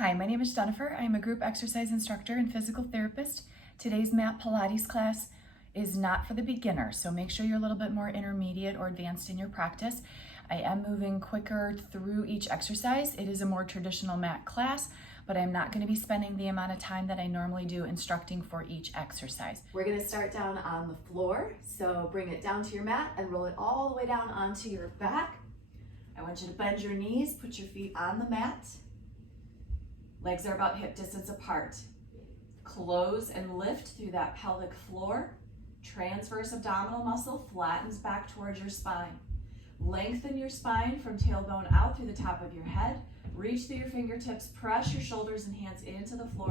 Hi, my name is Jennifer. I am a group exercise instructor and physical therapist. Today's mat Pilates class is not for the beginner, so make sure you're a little bit more intermediate or advanced in your practice. I am moving quicker through each exercise. It is a more traditional mat class, but I'm not going to be spending the amount of time that I normally do instructing for each exercise. We're going to start down on the floor, so bring it down to your mat and roll it all the way down onto your back. I want you to bend your knees, put your feet on the mat. Legs are about hip distance apart. Close and lift through that pelvic floor. Transverse abdominal muscle flattens back towards your spine. Lengthen your spine from tailbone out through the top of your head. Reach through your fingertips, press your shoulders and hands into the floor,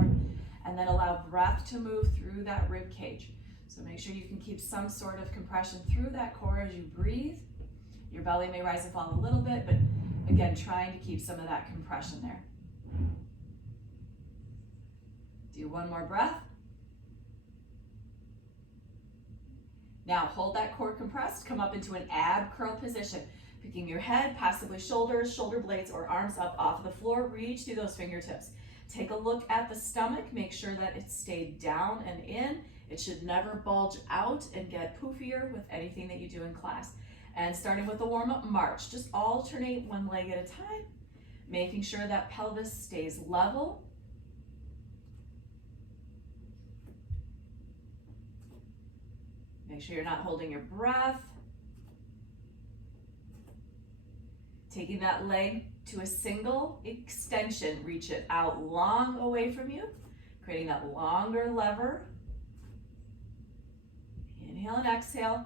and then allow breath to move through that rib cage. So make sure you can keep some sort of compression through that core as you breathe. Your belly may rise and fall a little bit, but again, trying to keep some of that compression there. Do one more breath. Now hold that core compressed, come up into an ab curl position. Picking your head, possibly shoulders, shoulder blades, or arms up off the floor, reach through those fingertips. Take a look at the stomach, make sure that it's stayed down and in. It should never bulge out and get poofier with anything that you do in class. And starting with a warm-up march, just alternate one leg at a time, making sure that pelvis stays level. Make sure you're not holding your breath. Taking that leg to a single extension, reach it out long away from you, creating that longer lever. Inhale and exhale.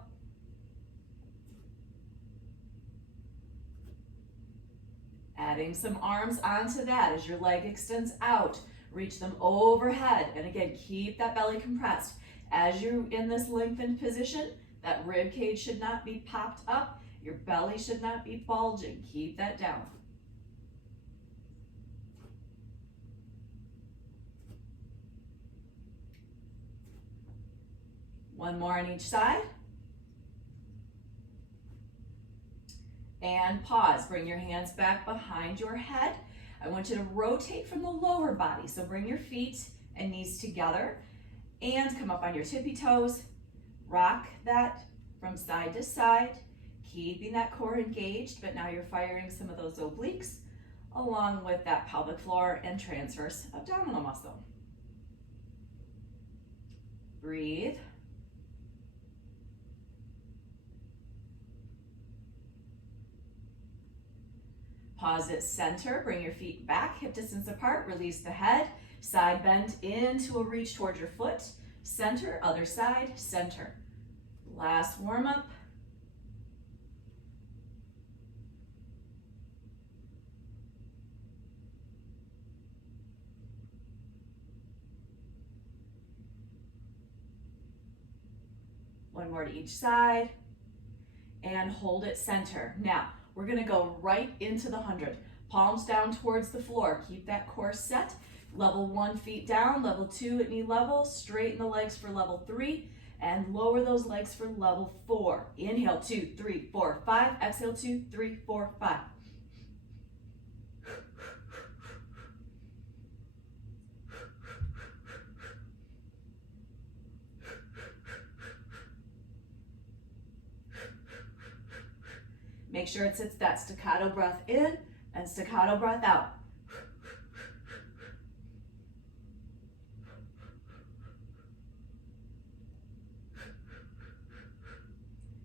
Adding some arms onto that as your leg extends out. Reach them overhead, and again, keep that belly compressed. As you're in this lengthened position, that rib cage should not be popped up. Your belly should not be bulging. Keep that down. One more on each side. And pause. Bring your hands back behind your head. I want you to rotate from the lower body. So bring your feet and knees together and come up on your tippy toes. Rock that from side to side, keeping that core engaged, but now you're firing some of those obliques along with that pelvic floor and transverse abdominal muscle. Breathe. Pause at center, bring your feet back, hip distance apart, release the head, side bend into a reach towards your foot, center, other side, center. Last warm up. One more to each side, and hold it center. Now, we're gonna go right into the 100. Palms down towards the floor. Keep that core set. Level 1, feet down. Level 2 at knee level. Straighten the legs for level 3, and lower those legs for level 4. Inhale, 2, 3, 4, 5. Exhale, 2, 3, 4, 5. Make sure it's that staccato breath in and staccato breath out.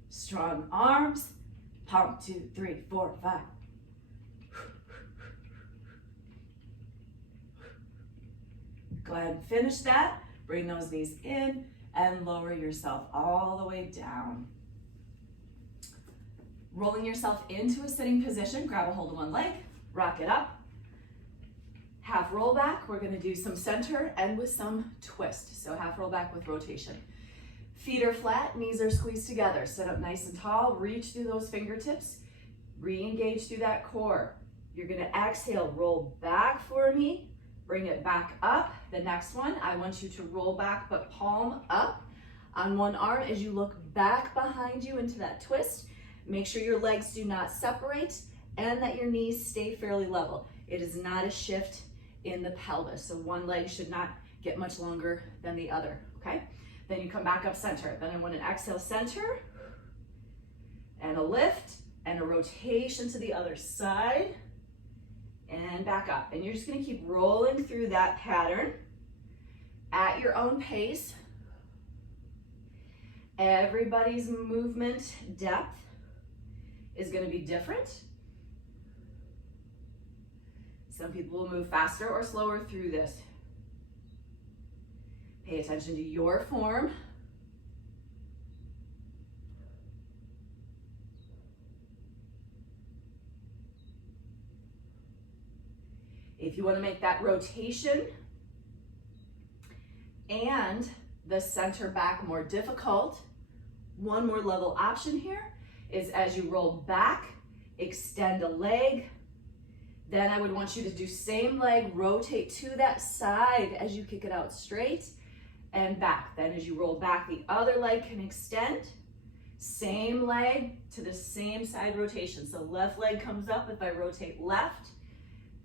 Strong arms. Pump, 2, 3, 4, 5. Go ahead and finish that. Bring those knees in and lower yourself all the way down. Rolling yourself into a sitting position, grab a hold of one leg, rock it up. Half roll back, we're gonna do some center and with some twist. So half roll back with rotation. Feet are flat, knees are squeezed together. Sit up nice and tall, reach through those fingertips, re-engage through that core. You're gonna exhale, roll back for me, bring it back up. The next one, I want you to roll back but palm up on one arm as you look back behind you into that twist. Make sure your legs do not separate and that your knees stay fairly level. It is not a shift in the pelvis. So one leg should not get much longer than the other, okay? Then you come back up center. Then I want an exhale center, and a lift, and a rotation to the other side, and back up. And you're just gonna keep rolling through that pattern at your own pace. Everybody's movement depth is gonna be different. Some people will move faster or slower through this. Pay attention to your form. If you want to make that rotation and the center back more difficult, one more level option here is as you roll back, extend a leg. Then I would want you to do same leg, rotate to that side as you kick it out straight and back. Then as you roll back, the other leg can extend. Same leg to the same side rotation. So left leg comes up if I rotate left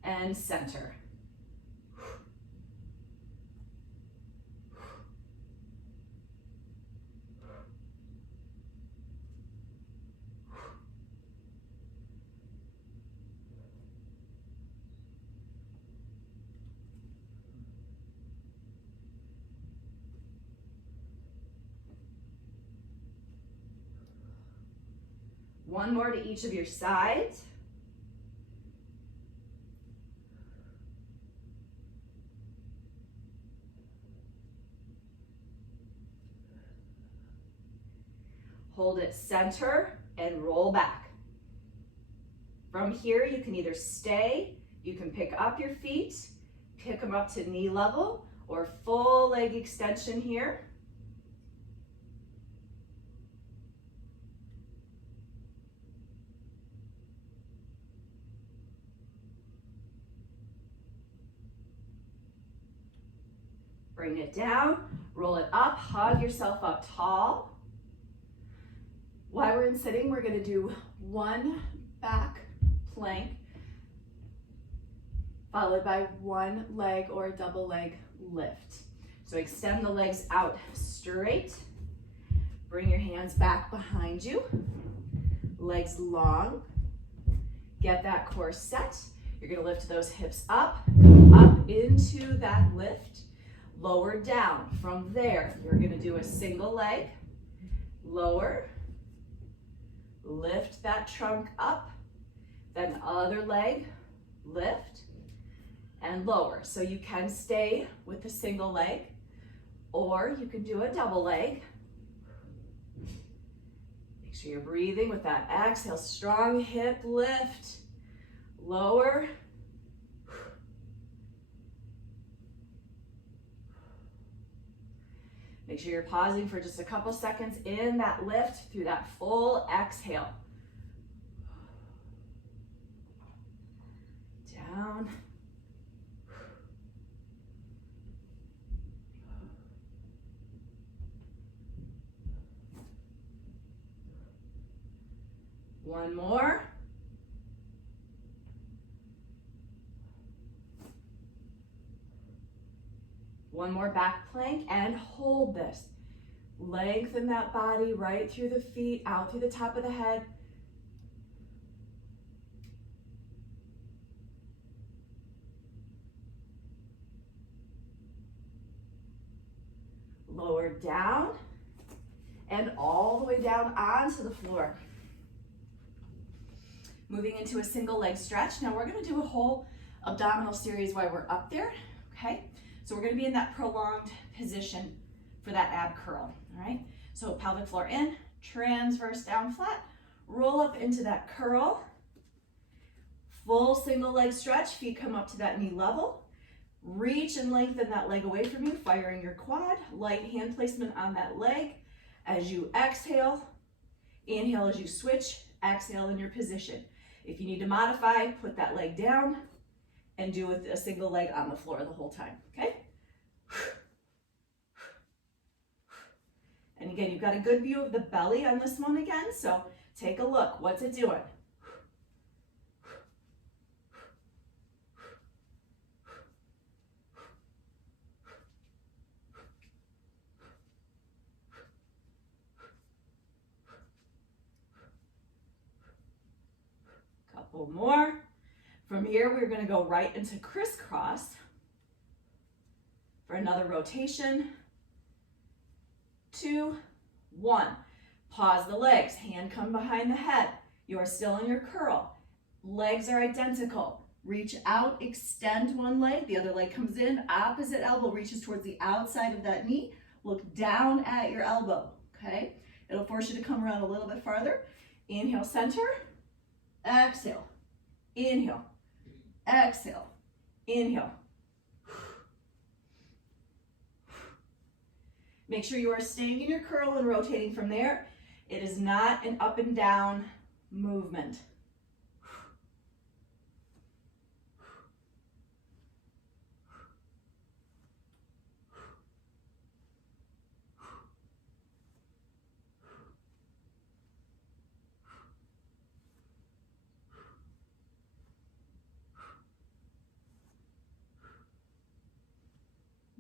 and center. One more to each of your sides. Hold it center and roll back. From here, you can either stay, you can pick up your feet, pick them up to knee level, or full leg extension here. Bring it down, roll it up, hug yourself up tall. While we're in sitting, we're gonna do one back plank, followed by one leg or a double leg lift. So extend the legs out straight. Bring your hands back behind you, legs long. Get that core set. You're gonna lift those hips up, come up into that lift. Lower down. From there, you're gonna do a single leg, lower, lift that trunk up, then other leg, lift, and lower. So you can stay with the single leg, or you can do a double leg. Make sure you're breathing with that exhale, strong hip lift, lower, make sure you're pausing for just a couple seconds in that lift through that full exhale. Down. One more. One more back plank and hold this. Lengthen that body right through the feet, out through the top of the head. Lower down and all the way down onto the floor. Moving into a single leg stretch. Now we're gonna do a whole abdominal series while we're up there, okay? So we're gonna be in that prolonged position for that ab curl, all right? So pelvic floor in, transverse down flat, roll up into that curl, full single leg stretch, feet come up to that knee level, reach and lengthen that leg away from you, firing your quad, light hand placement on that leg. As you exhale, inhale as you switch, exhale in your position. If you need to modify, put that leg down and do with a single leg on the floor the whole time, okay? And again, you've got a good view of the belly on this one again, so take a look. What's it doing? Couple more. From here, we're gonna go right into crisscross for another rotation. 2, 1. Pause the legs, hand come behind the head. You are still in your curl. Legs are identical. Reach out, extend one leg, the other leg comes in, opposite elbow reaches towards the outside of that knee. Look down at your elbow, okay? It'll force you to come around a little bit farther. Inhale, center, exhale, inhale, exhale, inhale. Make sure you are staying in your curl and rotating from there. It is not an up and down movement.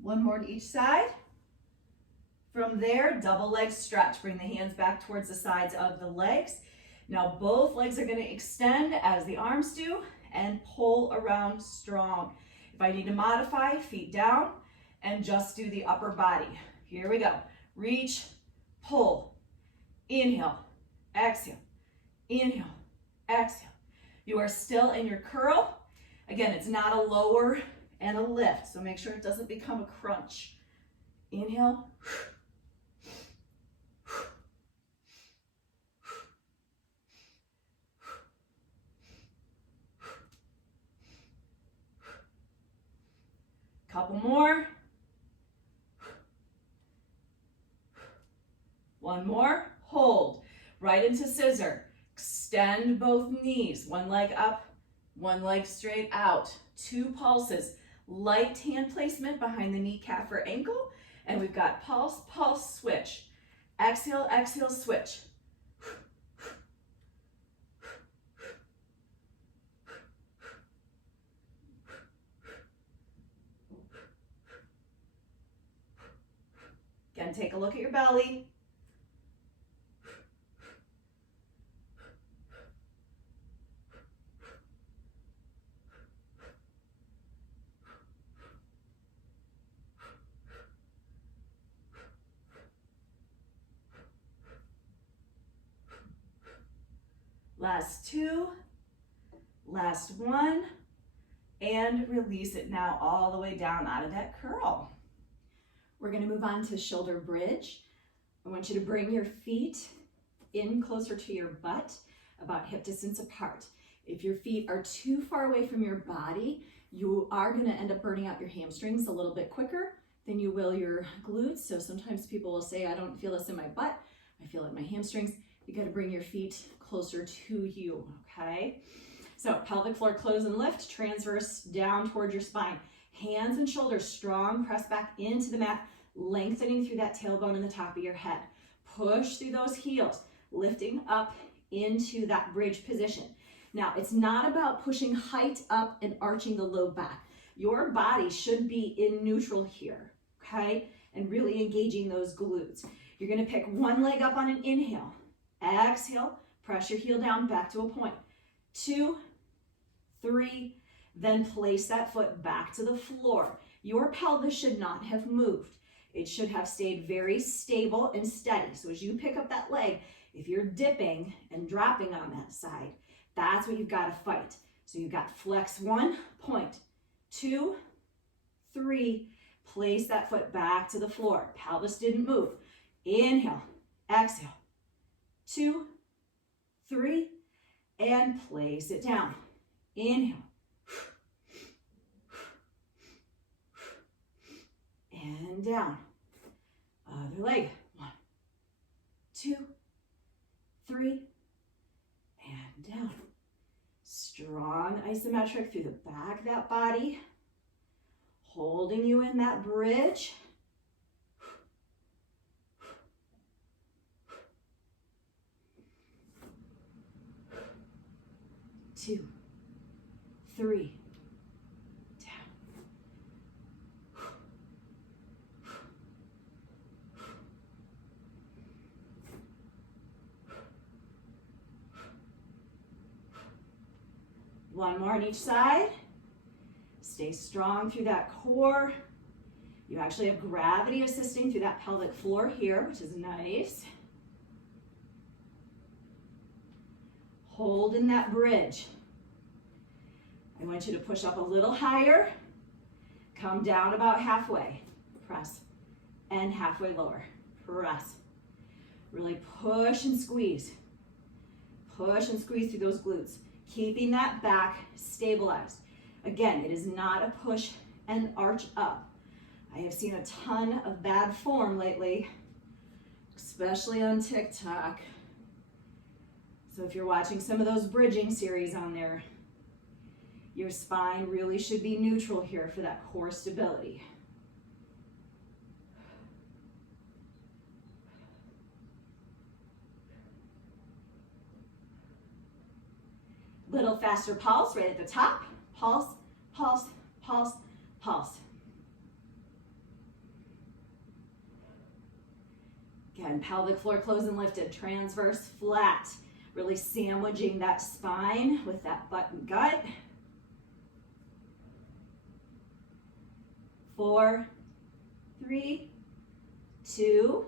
One more to each side. From there, double leg stretch. Bring the hands back towards the sides of the legs. Now both legs are going to extend as the arms do and pull around strong. If I need to modify, feet down and just do the upper body. Here we go. Reach, pull, inhale, exhale, inhale, exhale. You are still in your curl. Again, it's not a lower and a lift, so make sure it doesn't become a crunch. Inhale. Couple more. One more. Hold. Right into scissor. Extend both knees. One leg up, one leg straight out. 2 pulses. Light hand placement behind the kneecap or ankle. And we've got pulse, pulse, switch. Exhale, exhale, switch. Again, take a look at your belly. Last 2, last 1, and release it now all the way down out of that curl. We're going to move on to shoulder bridge. I want you to bring your feet in closer to your butt, about hip distance apart. If your feet are too far away from your body, you are going to end up burning out your hamstrings a little bit quicker than you will your glutes. So sometimes people will say, I don't feel this in my butt, I feel it in my hamstrings. You got to bring your feet closer to you, okay? So pelvic floor close and lift, transverse down towards your spine. Hands and shoulders strong, press back into the mat, lengthening through that tailbone in the top of your head. Push through those heels, lifting up into that bridge position. Now, it's not about pushing height up and arching the low back. Your body should be in neutral here, okay? And really engaging those glutes. You're gonna pick one leg up on an inhale. Exhale, press your heel down back to a point. 2, 3, then place that foot back to the floor. Your pelvis should not have moved. It should have stayed very stable and steady. So as you pick up that leg, if you're dipping and dropping on that side, that's what you've got to fight. So you've got flex 1, point. 2, 3, place that foot back to the floor. Pelvis didn't move. Inhale, exhale. 2, 3, and place it down. Inhale. And down. Other leg. 1, 2, 3, and down. Strong isometric through the back of that body. Holding you in that bridge. 2, 3, down. One more on each side. Stay strong through that core. You actually have gravity assisting through that pelvic floor here, which is nice. Hold in that bridge. I want you to push up a little higher. Come down about halfway. Press. And halfway lower. Press. Really push and squeeze. Push and squeeze through those glutes. Keeping that back stabilized. Again, it is not a push and arch up. I have seen a ton of bad form lately, especially on TikTok. So if you're watching some of those bridging series on there, your spine really should be neutral here for that core stability. Little faster pulse right at the top. Pulse, pulse, pulse, pulse. Again, pelvic floor closed and lifted, transverse flat. Really sandwiching that spine with that butt and gut. 4, 3, 2,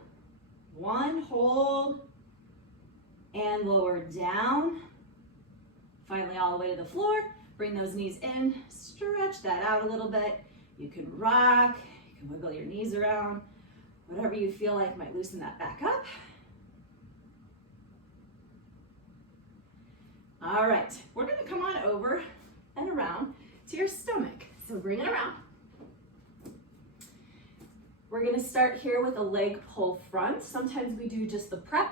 1. Hold and lower down. Finally, all the way to the floor. Bring those knees in. Stretch that out a little bit. You can rock. You can wiggle your knees around. Whatever you feel like might loosen that back up. All right, we're gonna come on over and around to your stomach. So bring it around. We're gonna start here with a leg pull front. Sometimes we do just the prep,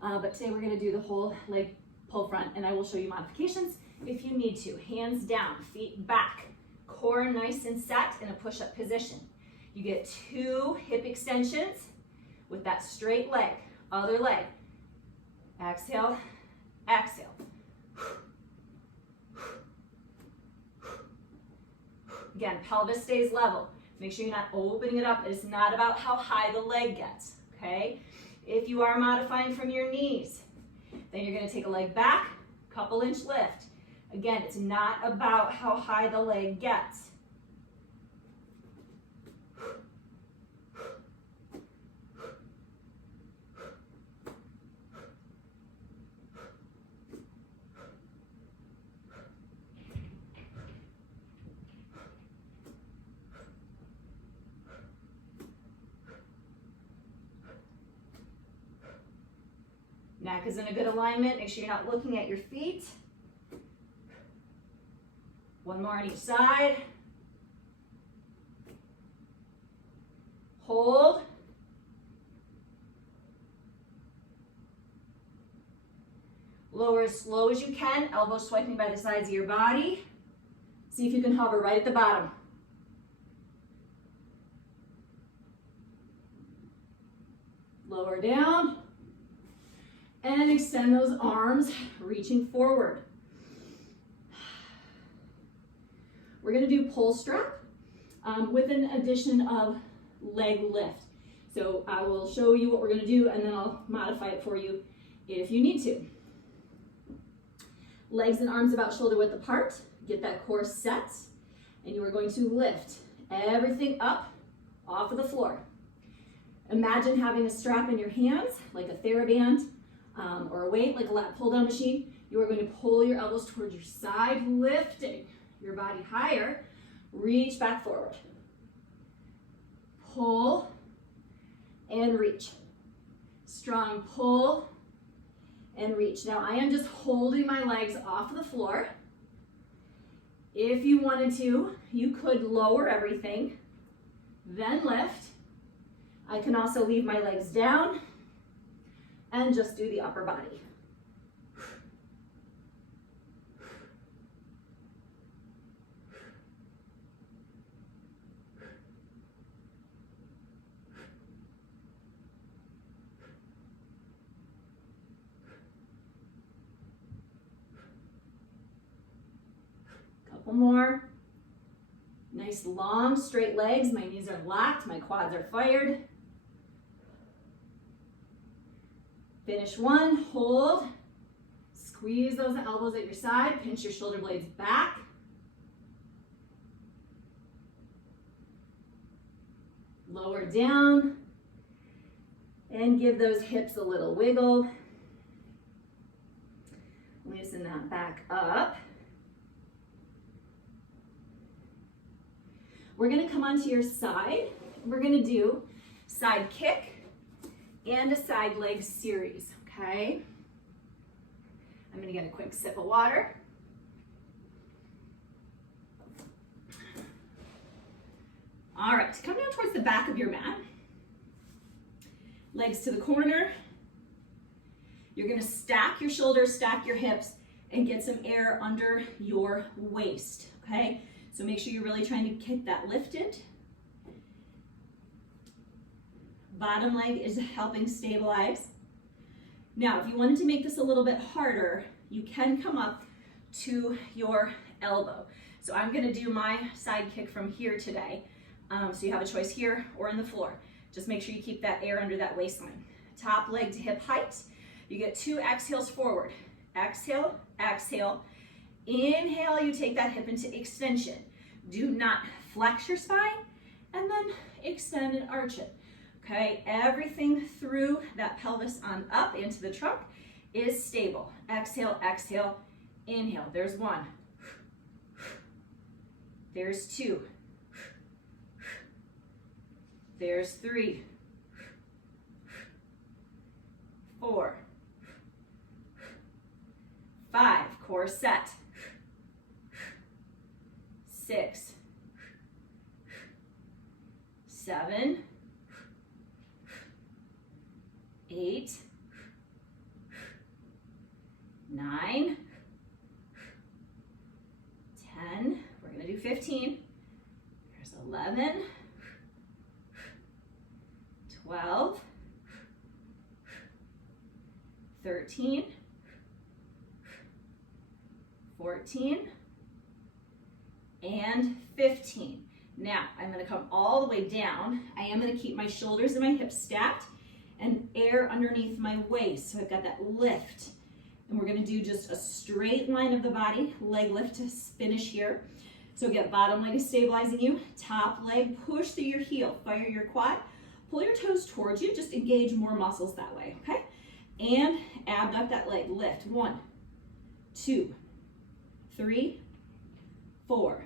but today we're gonna do the whole leg pull front, and I will show you modifications if you need to. Hands down, feet back, core nice and set in a push-up position. You get 2 hip extensions with that straight leg, other leg. Exhale, exhale. Again, pelvis stays level. Make sure you're not opening it up. It's not about how high the leg gets, okay? If you are modifying from your knees, then you're gonna take a leg back, couple inch lift. Again, it's not about how high the leg gets. Neck is in a good alignment. Make sure you're not looking at your feet. One more on each side. Hold. Lower as slow as you can, elbows swiping by the sides of your body. See if you can hover right at the bottom. Lower down. And extend those arms, reaching forward. We're gonna do pull strap with an addition of leg lift. So I will show you what we're gonna do and then I'll modify it for you if you need to. Legs and arms about shoulder width apart. Get that core set. And you are going to lift everything up off of the floor. Imagine having a strap in your hands, like a TheraBand, or a weight, like a lat pull-down machine. You are going to pull your elbows towards your side, lifting your body higher. Reach back forward. Pull and reach. Strong pull and reach. Now I am just holding my legs off of the floor. If you wanted to, you could lower everything, then lift. I can also leave my legs down and just do the upper body. Couple more. Nice long straight legs. My knees are locked, my quads are fired. Finish one, hold, Squeeze those elbows at your side, pinch your shoulder blades back. Lower down, and give those hips a little wiggle. Loosen that back up. We're gonna come onto your side. We're gonna do side kick and a side leg series, okay? I'm gonna get a quick sip of water. All right, come down towards the back of your mat. Legs to the corner. You're gonna stack your shoulders, stack your hips, and get some air under your waist, okay? So make sure you're really trying to get that lifted. Bottom leg is helping stabilize. Now, if you wanted to make this a little bit harder, you can come up to your elbow. So I'm gonna do my side kick from here today. So you have a choice here or on the floor. Just make sure you keep that air under that waistline. Top leg to hip height. You get 2 exhales forward. Exhale, exhale. Inhale, you take that hip into extension. Do not flex your spine, and then extend and arch it. Okay, everything through that pelvis on up into the trunk is stable. Exhale, exhale, inhale. There's 1. There's 2. There's 3. 4. 5. Core set. 6. 7. 8. 9. 10. We're going to do 15. There's 11. 12. 13. 14. And 15. Now, I'm going to come all the way down. I am going to keep my shoulders and my hips stacked and air underneath my waist. So I've got that lift. And we're going to do just a straight line of the body, leg lift to finish here. So again, bottom leg is stabilizing you. Top leg, push through your heel, fire your quad. Pull your toes towards you, just engage more muscles that way, okay? And abduct that leg, lift. 1, 2, 3, 4,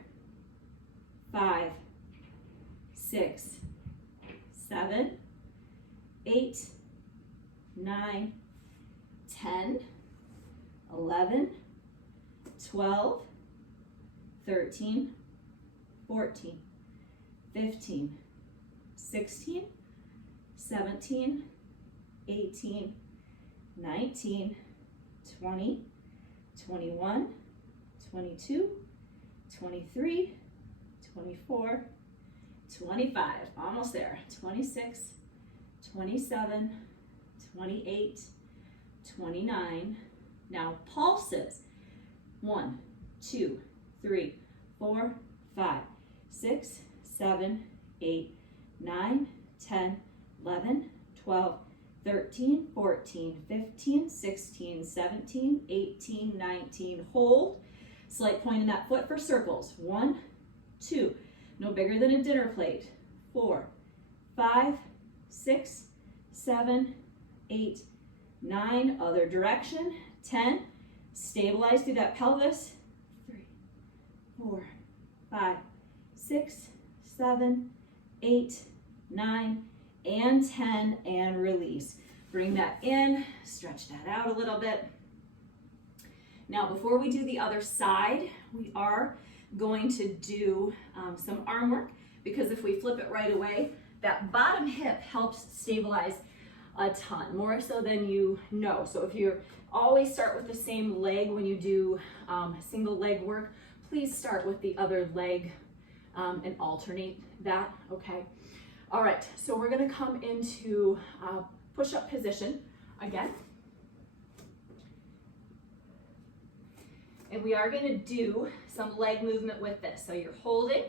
5, 6, 7, 8, 9, 10, 11, 12, 13, 14, 15, 16, 17, 18, 19, 20, 21, 22, 23, 24, 25, almost there, 26, 27, 28, 29. Now pulses. 1, 2, 3, 4, 5, 6, 7, 8, 9, 10, 11, 12, 13, 14, 15, 16, 17, 18, 19. Hold. Slight point in that foot for circles. 1, 2. No bigger than a dinner plate. 4, 5, 6, 7, 8, 9. Other direction. 10. Stabilize through that pelvis. 3, 4, 5, 6, 7, 8, 9, and 10, and release. Bring that in, stretch that out a little bit. Now, before we do the other side, we are going to do some arm work, because if we flip it right away, that bottom hip helps stabilize a ton, more so than you know. So if you always start with the same leg when you do single leg work, please start with the other leg and alternate that, okay? All right, so we're gonna come into push-up position again. And we are gonna do some leg movement with this. So you're holding,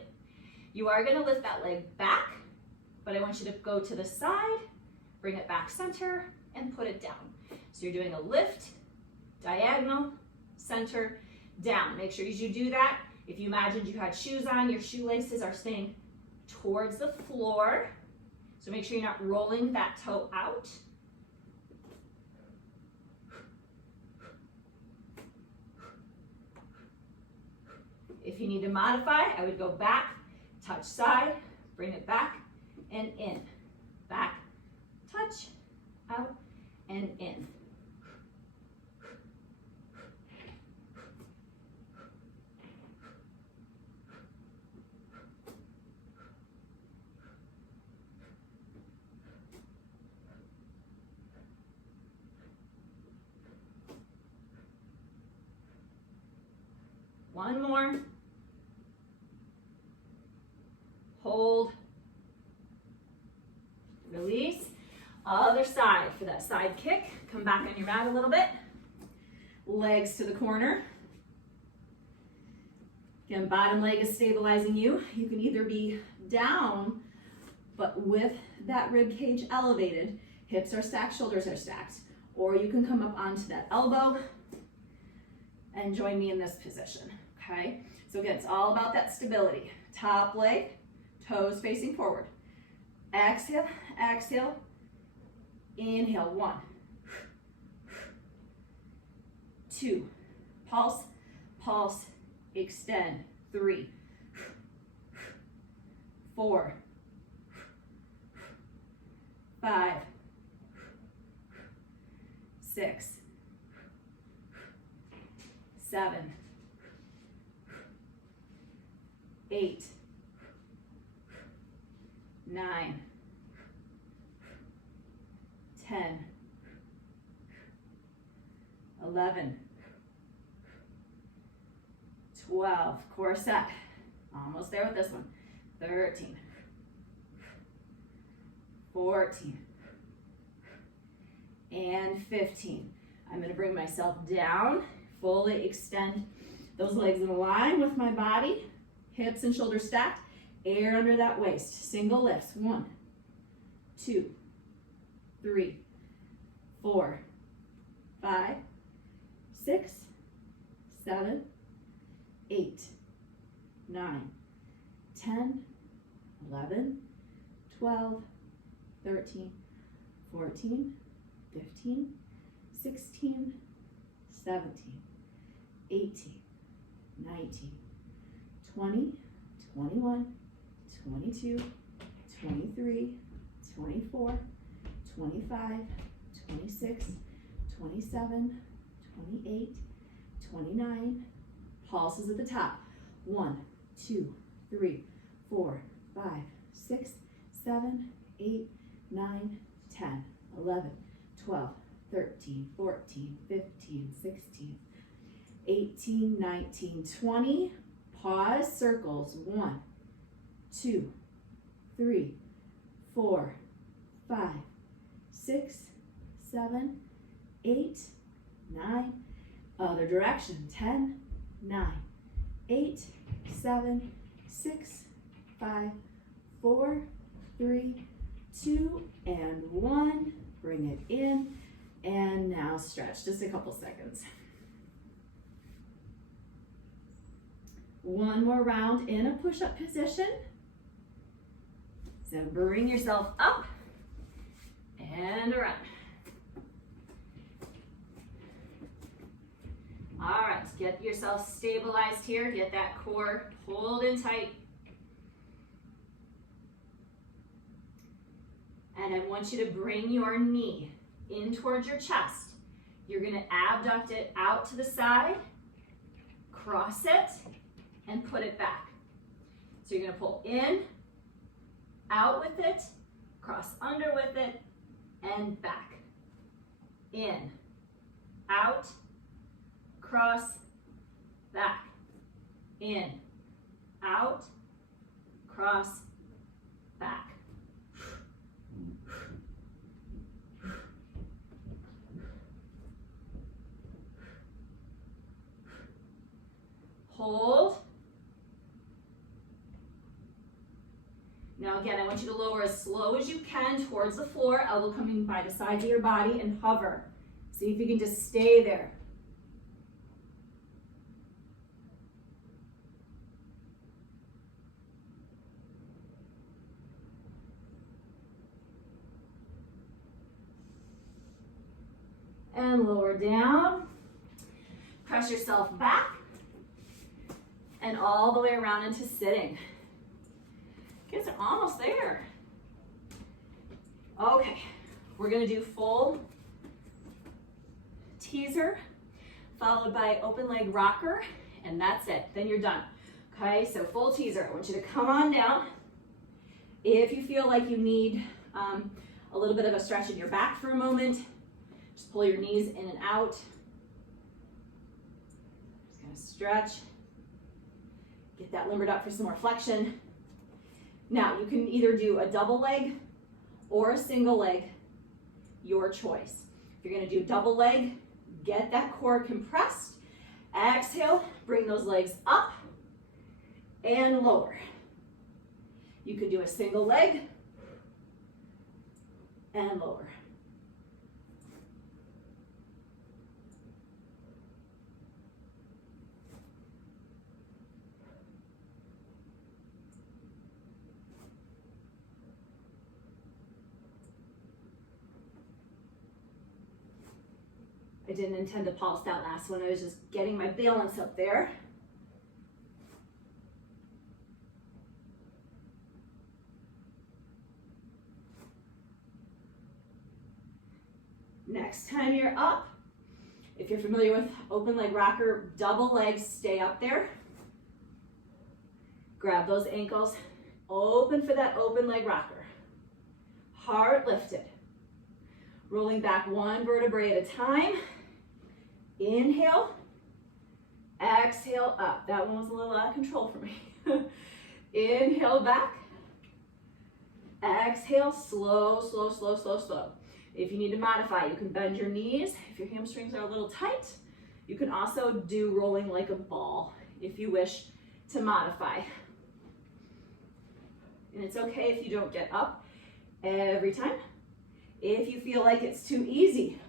you are gonna lift that leg back, but I want you to go to the side, bring it back center, and put it down. So you're doing a lift, diagonal, center, down. Make sure as you do that, if you imagined you had shoes on, your shoelaces are staying towards the floor. So make sure you're not rolling that toe out. If you need to modify, I would go back, touch side, bring it back and in. Back, touch, out, and in. One more. Hold. Release. Other side for that side kick. Come back on your mat a little bit. Legs to the corner. Again, bottom leg is stabilizing you. You can either be down, but with that rib cage elevated, hips are stacked, shoulders are stacked, or you can come up onto that elbow and join me in this position, okay? So again, it's all about that stability. Top leg, toes facing forward. Exhale, exhale, inhale, 1, 2, pulse, pulse, extend, 3, 4, 5, 6, 7, 8, 9, 10, 11, 12, core set, almost there with this one, 13, 14, and 15. I'm going to bring myself down, fully extend those legs in line with my body, hips and shoulders stacked, air under that waist, single lifts, 1, 2, 3, 4, 5, 6, 7, 8, 9, 10, 11, 12, 13, 14, 15, 16, 17, 18, 19, 20, 21, 22, 23, 24, 25, 26, 27, 28, 29, pulses at the top. 1, 2, 3, 4, 5, 6, 7, 8, 9, 10, 11, 12, 13, 14, 15, 16, 18, 19, 20. Pause, circles. 1, 2, 3, 4, 5, 6, 7, 8, 9. Other direction. 10, 9, 8, 7, 6, 5, 4, 3, 2, and 1. Bring it in. And now stretch. Just a couple seconds. One more round in a push-up position. So bring yourself up and around. All right, get yourself stabilized here. Get that core pulled in tight. And I want you to bring your knee in towards your chest. You're gonna abduct it out to the side, cross it, and put it back. So you're gonna pull in, out with it, cross under with it, and back. In, out, cross, back. In, out, cross, back. Hold. Now again, I want you to lower as slow as you can towards the floor, elbow coming by the sides of your body, and hover. See if you can just stay there. and lower down. Press yourself back and all the way around into sitting. You guys are almost there. Okay, we're gonna do full teaser followed by open leg rocker, and that's it. Then you're done. Okay, so full teaser. I want you to come on down. If you feel like you need a little bit of a stretch in your back for a moment, just pull your knees in and out. Just kind of stretch. Get that limbered up for some more flexion. Now, you can either do a double leg or a single leg, your choice. If you're gonna do double leg, get that core compressed. Exhale, bring those legs up and lower. You could do a single leg and lower. I didn't intend to pulse that last one. I was just getting my balance up there. Next time you're up, if you're familiar with open leg rocker, double legs, stay up there. Grab those ankles, open for that open leg rocker. Heart lifted. Rolling back one vertebrae at a time. Inhale, exhale up. That one was a little out of control for me. Inhale back. Exhale, slow, slow, slow, slow, slow. If you need to modify, you can bend your knees. If your hamstrings are a little tight, you can also do rolling like a ball if you wish to modify. And it's okay if you don't get up every time. If you feel like it's too easy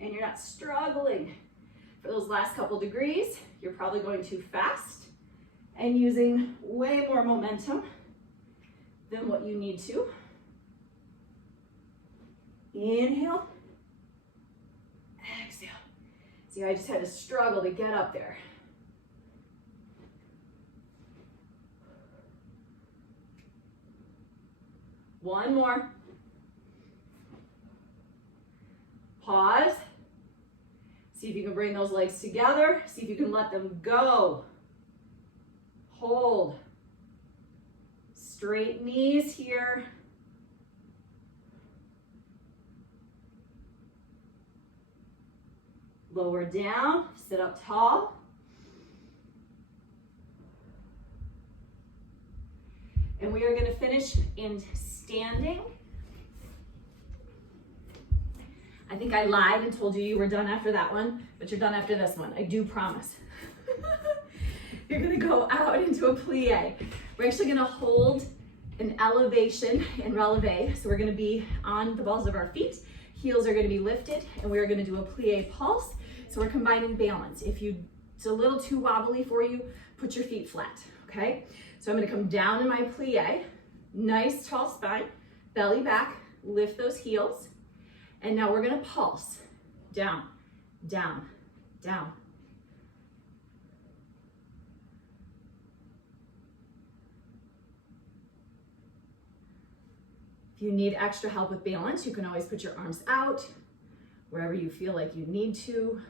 and you're not struggling for those last couple degrees, you're probably going too fast and using way more momentum than what you need to. Inhale, exhale. See, I just had to struggle to get up there. One more. Pause. See if you can bring those legs together. See if you can let them go. Hold. Straight knees here. Lower down, sit up tall. And we are going to finish in standing. I think I lied and told you you were done after that one, but you're done after this one. I do promise. You're going to go out into a plie. We're actually going to hold an elevation in releve. So we're going to be on the balls of our feet. Heels are going to be lifted, and we're going to do a plie pulse. So we're combining balance. If it's a little too wobbly for you, put your feet flat, okay? So I'm gonna come down in my plie, nice tall spine, belly back, lift those heels, and now we're gonna pulse. Down, down, down. If you need extra help with balance, you can always put your arms out, wherever you feel like you need to.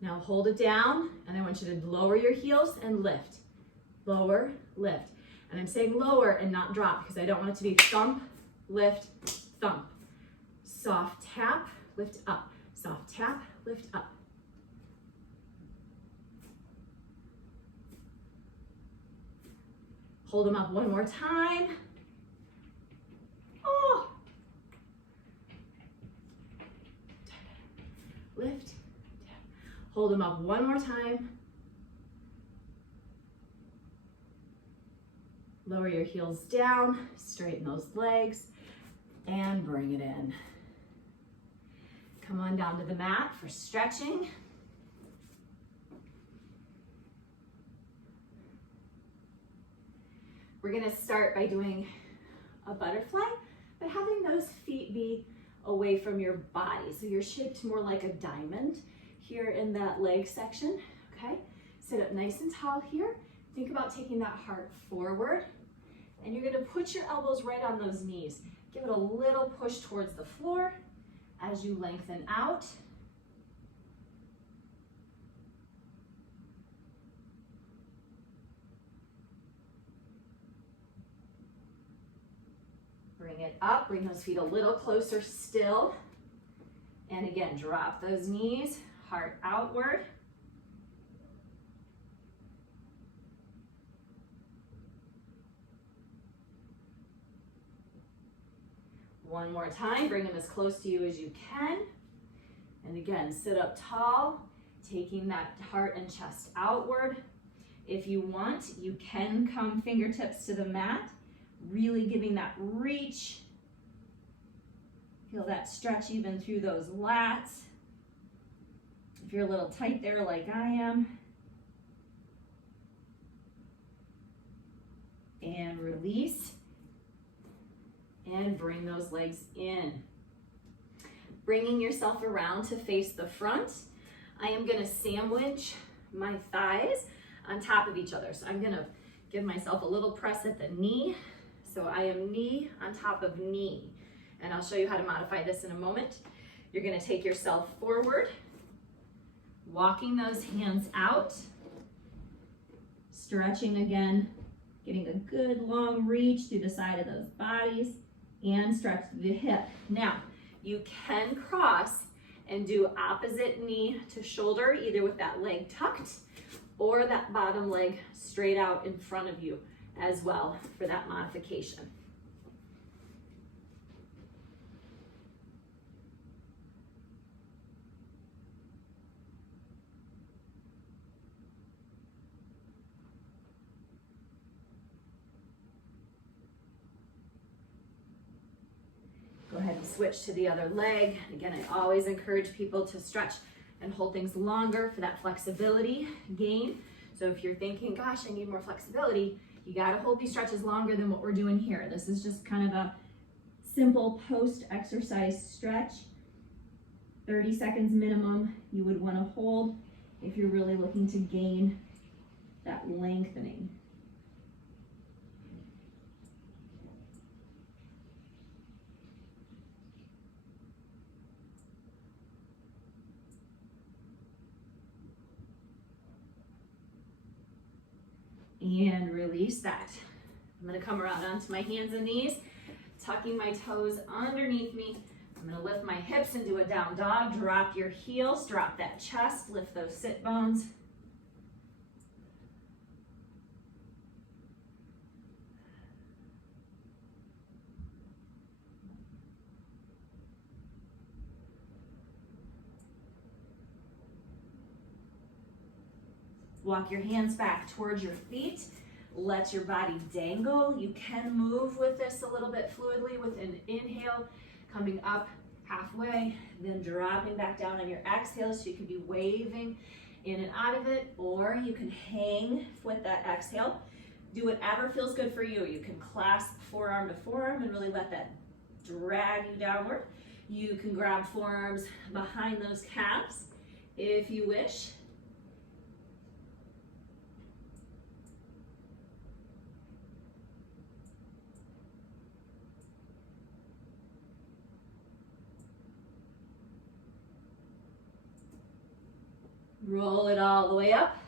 Now hold it down, and I want you to lower your heels and lift. Lower, lift. And I'm saying lower and not drop because I don't want it to be thump, lift, thump. Soft tap, lift up. Soft tap, lift up. Hold them up one more time. Oh. Lift. Hold them up one more time. Lower your heels down, straighten those legs, and bring it in. Come on down to the mat for stretching. We're gonna start by doing a butterfly, but having those feet be away from your body. So you're shaped more like a diamond here in that leg section, okay? Sit up nice and tall here. Think about taking that heart forward, and you're gonna put your elbows right on those knees. Give it a little push towards the floor as you lengthen out. Bring it up, bring those feet a little closer still. And again, drop those knees, heart outward. One more time, bring them as close to you as you can. And again, sit up tall, taking that heart and chest outward. If you want, you can come fingertips to the mat, really giving that reach. Feel that stretch even through those lats. If you're a little tight there like I am. And release. And bring those legs in. Bringing yourself around to face the front. I am gonna sandwich my thighs on top of each other. So I'm gonna give myself a little press at the knee. So I am knee on top of knee. And I'll show you how to modify this in a moment. You're gonna take yourself forward, walking those hands out, stretching again, getting a good long reach through the side of those bodies, and stretch the hip. Now, you can cross and do opposite knee to shoulder, either with that leg tucked or that bottom leg straight out in front of you as well for that modification. Go ahead and switch to the other leg. Again, I always encourage people to stretch and hold things longer for that flexibility gain. So if you're thinking, gosh, I need more flexibility, you gotta hold these stretches longer than what we're doing here. This is just kind of a simple post-exercise stretch. 30 seconds minimum you would wanna hold if you're really looking to gain that lengthening. And release that. I'm gonna come around onto my hands and knees, tucking my toes underneath me. I'm gonna lift my hips and do a down dog. Drop your heels, drop that chest, lift those sit bones. Walk your hands back towards your feet. Let your body dangle. You can move with this a little bit fluidly with an inhale, coming up halfway, then dropping back down on your exhale, so you can be waving in and out of it, or you can hang with that exhale. Do whatever feels good for you. You can clasp forearm to forearm and really let that drag you downward. You can grab forearms behind those calves if you wish. Roll it all the way up.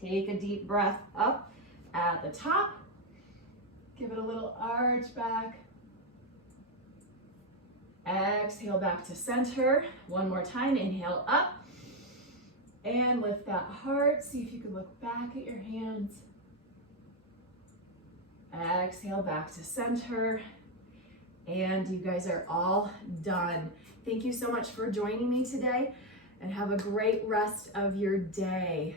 Take a deep breath up at the top. Give it a little arch back. Exhale back to center. One more time, inhale up. And lift that heart. See if you can look back at your hands. Exhale back to center. And you guys are all done. Thank you so much for joining me today, and have a great rest of your day.